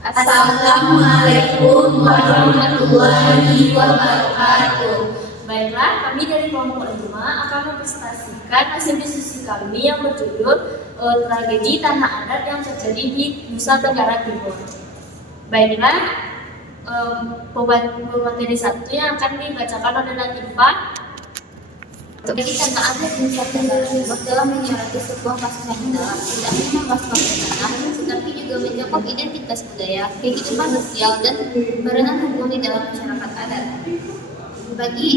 Assalamualaikum warahmatullahi wabarakatuh. Baiklah, kami dari kelompok 5 akan mempresentasikan hasil diskusi kami yang berjudul Tragedi Tanah Adat yang terjadi di Nusa Tenggara Timur. Baiklah, pemateri 1 yang akan dibacakan oleh Latifah. Tragedi Tanah Adat di Nusa Tenggara Timur telah menyoroti sebuah kasus yang dalam, tidak hanya membahas konflik tanah, tetapi juga mencakup identitas budaya, kehidupan sosial, dan peranan hukum di dalam masyarakat adat. Bagi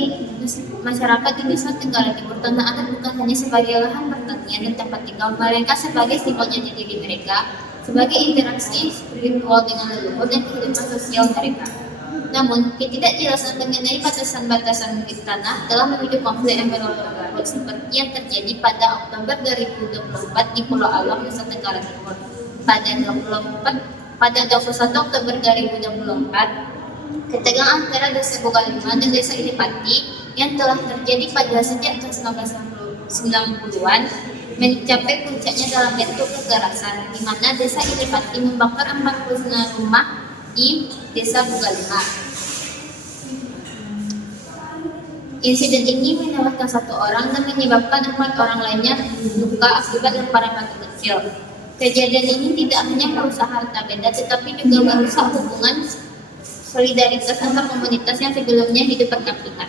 masyarakat di Nusa Tenggara Timur, tanah adat bukan hanya sebagai lahan pertanian dan tempat tinggal, melainkan sebagai simbol jati diri mereka, sebagai interaksi spiritual dengan leluhur dan kehidupan sosial mereka. Namun, ketidakjelasan mengenai batasan-batasan milik tanah telah memicu konflik yang berlarut-larut seperti yang terjadi pada Oktober 2024 di Pulau Alam, Nusa Tenggara Timur. Pada 21 Oktober 2024, ketegangan antara Desa Bogalima dan Desa Ilipati yang telah terjadi pada sejak tahun 1990-an mencapai puncaknya dalam bentuk kekerasan, di mana Desa Ilipati membakar 49 rumah di Desa Bogalima. Insiden ini menewaskan 1 orang dan menyebabkan 4 orang lainnya luka akibat lemparan batu kecil. Kejadian ini tidak hanya merusak harta benda, tetapi juga merusak hubungan solidaritas antar komunitas yang sebelumnya hidup berdampingan.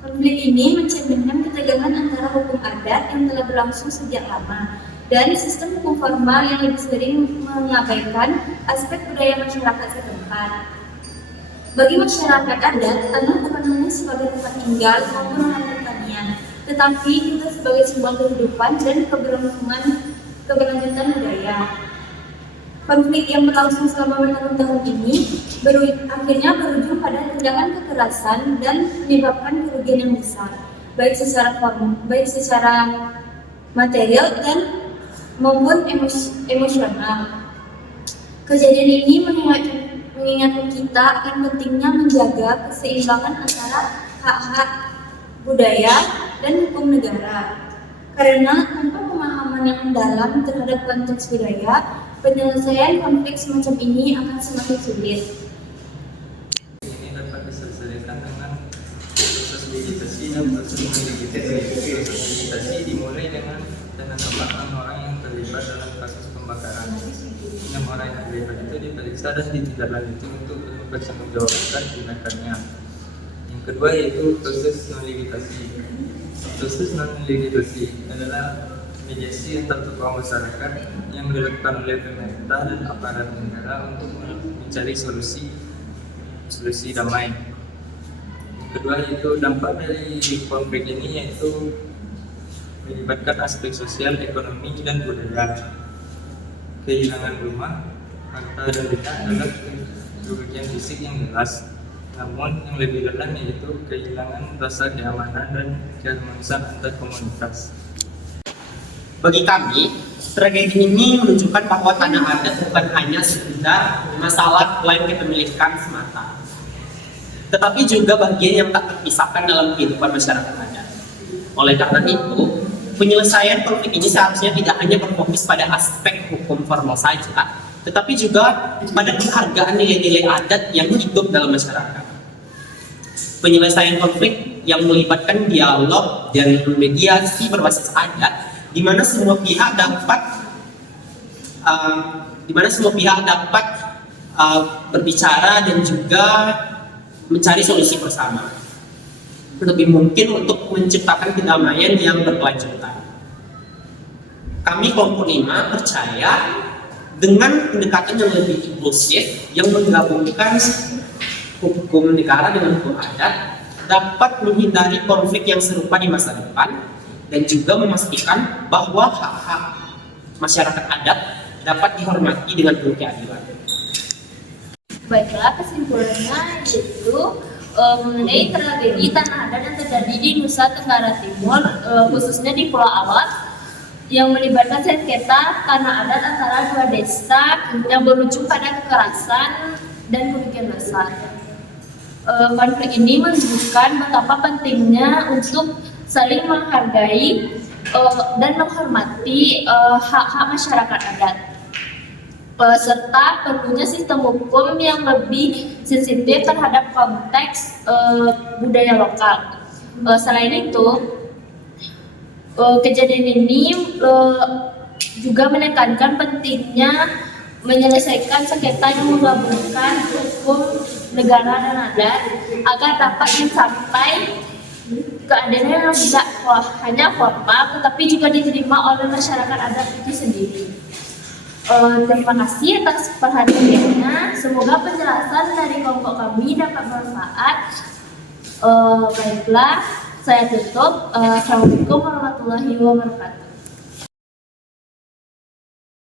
Konflik ini mencerminkan ketegangan antara hukum adat yang telah berlangsung sejak lama dan sistem hukum formal yang lebih sering mengabaikan aspek budaya masyarakat setempat. Bagi masyarakat adat, tanah bukan hanya sebagai tempat tinggal maupun lahan pertanian, tetapi juga sebagai simbol kehidupan dan keberlanjutan budaya. Konflik yang berlangsung selama bertahun-tahun ini akhirnya berujung pada tindakan kekerasan dan menyebabkan kerugian yang besar, baik secara material dan maupun emosional. Kejadian ini mengingatkan kita akan pentingnya menjaga keseimbangan antara hak-hak budaya dan hukum negara. Karena tanpa pemahaman yang mendalam terhadap konteks budaya, penyelesaian konflik semacam ini akan semakin sulit. Ini dapat diselesaikan dengan proses digitasi dan proses digitasi. Proses digitasi dimulai dengan penetapan orang yang terlibat dalam kasus pembakaran. 6 orang yang terlibat itu diperiksa dan ditindaklanjuti untuk mempertanggungjawabkan tindakannya. Yang kedua yaitu proses non-ligitasi. Proses non-ligitasi adalah mediasi antar tokoh masyarakat yang dilakukan oleh pemerintah dan aparat negara untuk mencari solusi damai. Yang kedua yaitu dampak dari konflik ini yaitu melibatkan aspek sosial, ekonomi, dan budaya. Kehilangan rumah, harta, dan benda adalah kerugian fisik yang jelas. Namun yang lebih dalam yaitu kehilangan rasa keamanan dan keharmonisan antar komunitas. Bagi kami, tragedi ini menunjukkan bahwa tanah adat bukan hanya sekedar masalah klaim kepemilikan semata, tetapi juga bagian yang tak terpisahkan dalam kehidupan masyarakat adat. Oleh karena itu, penyelesaian konflik ini seharusnya tidak hanya berfokus pada aspek hukum formal saja, tetapi juga pada penghargaan nilai-nilai adat yang hidup dalam masyarakat. Penyelesaian konflik yang melibatkan dialog dan mediasi berbasis adat, di mana semua pihak dapat berbicara dan juga mencari solusi bersama. Lebih mungkin untuk menciptakan kedamaian yang berkelanjutan. Kami kelompok 5 percaya dengan pendekatan yang lebih inklusif yang menggabungkan hukum negara dengan hukum adat dapat menghindari konflik yang serupa di masa depan dan juga memastikan bahwa hak-hak masyarakat adat dapat dihormati dengan penuh keadilan. Baiklah, kesimpulannya yaitu mengenai tragedi tanah adat yang terjadi di Nusa Tenggara Timur, khususnya di Pulau Awat, yang melibatkan sengketa tanah adat antara 2 desa yang berujung pada kekerasan dan kerugian besar. Konflik ini menunjukkan betapa pentingnya untuk saling menghargai dan menghormati hak-hak masyarakat adat. serta perlunya sistem hukum yang lebih sensitif terhadap konteks budaya lokal. Selain itu, kejadian ini juga menekankan pentingnya menyelesaikan sengketa yang menggabungkan hukum negara dan adat agar dapat mencapai keadilan yang tidak hanya formal tetapi juga diterima oleh masyarakat adat itu sendiri. Terima kasih atas perhatiannya. Semoga penjelasan dari kelompok kami dapat bermanfaat. Baiklah, saya tutup. Assalamualaikum warahmatullahi wabarakatuh.